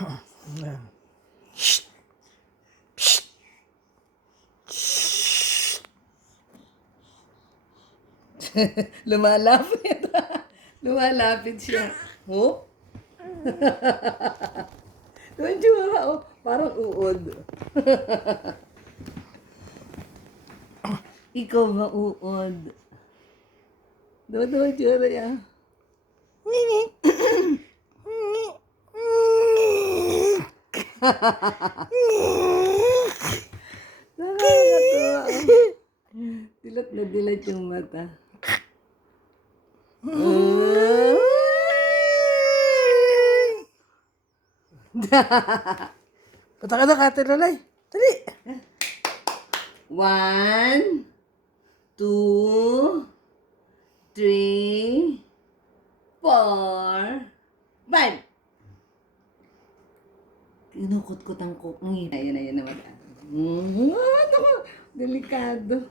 Yan. Shh. Shh. Lumalapit. Lumalapit siya. Oh? Yung tsura, oh. Parang uod. Ikaw ba uod? Diba yung tsura niya? Nakakatuwa, oh. Dilat na dilat yung mata. Punta ka na, Ate Lolay. Dali. 1, 2, 3, 4, 5. Kinukot-kot ang ngita. Ayan naman. Naku, delikado.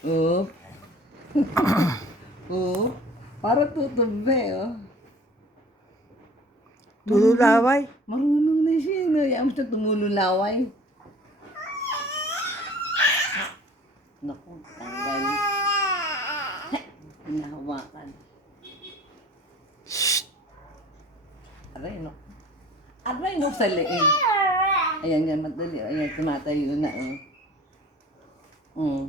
Oh. Oh. Para tutubi, oh. Tululaway. Marunong na siya, no? Yan mo siya tumululaway. Naku, tanggal. Hinahawakan. Aray, no. Aray, no, sa leeg. Ayan, yan, madali. Ayan, tumatayo na, oh.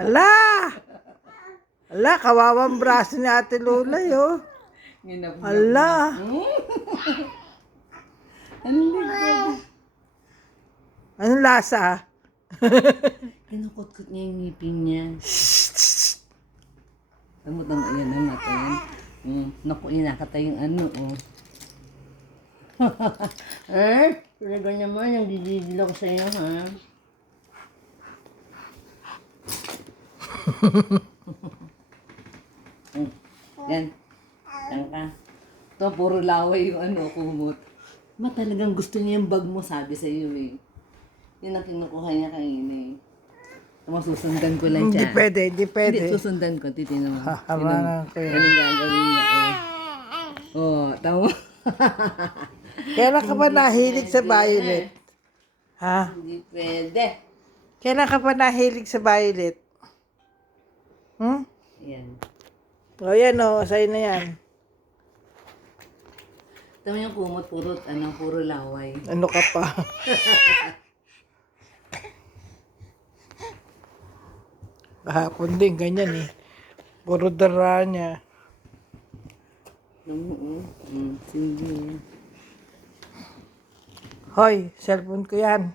Ala! Ala, kawawang braso ni Ate Lolay, oh. Ala! Ang likod. Anong lasa? Kinukot-kot niya yung ngipin niya. Tamutang, ayan na natin. Naku, inakatay yung ano, oh. Talaga naman, yung gigigil ako sa'yo, ha? Yan. Yan ka. Ito, puro laway yung ano, kumot. Talagang gusto niya yung bag mo, sabi sa'yo, eh. Yun ang kinukuha niya kanina, eh. Susundan ko lang Hindi siya. pwede, hindi pwede. Hindi, susundan ko. Titignan mo. Hahawanan ko yun. Anong gagawin niya, eh. Oh, tama. Kailan ka ba nahilig sa violet? Ha? Hindi pwede. Kailan ka ba nahilig sa violet? Hmm? Yan. O yan o, sa'yo na yan. Tama yung kumot, puro laway. Ano ka pa? Kahapon din, ganyan eh. Puro dara niya. Sige. Hoy, cellphone ko yan.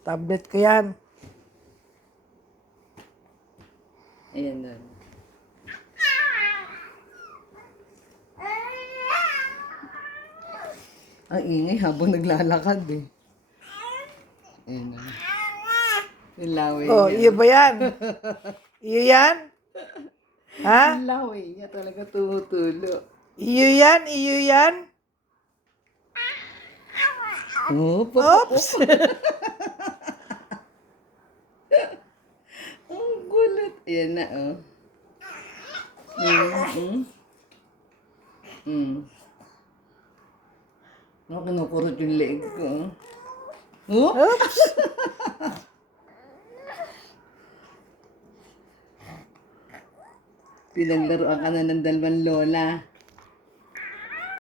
Tablet ko yan. Ayan na. Ang ingay habang naglalakad, eh. Ayan na. Yung laway Oh, niya. iyo ba yan? Iyo yan? Ha? Yung laway niya talaga tumutulo. Iyo yan? Iyo yan? Oops! Ang gulat. Ayan na, oh. Ano, kinukurot yung leg ko. Oh? Oops! Pinaglaruan ka na ng dalawang lola.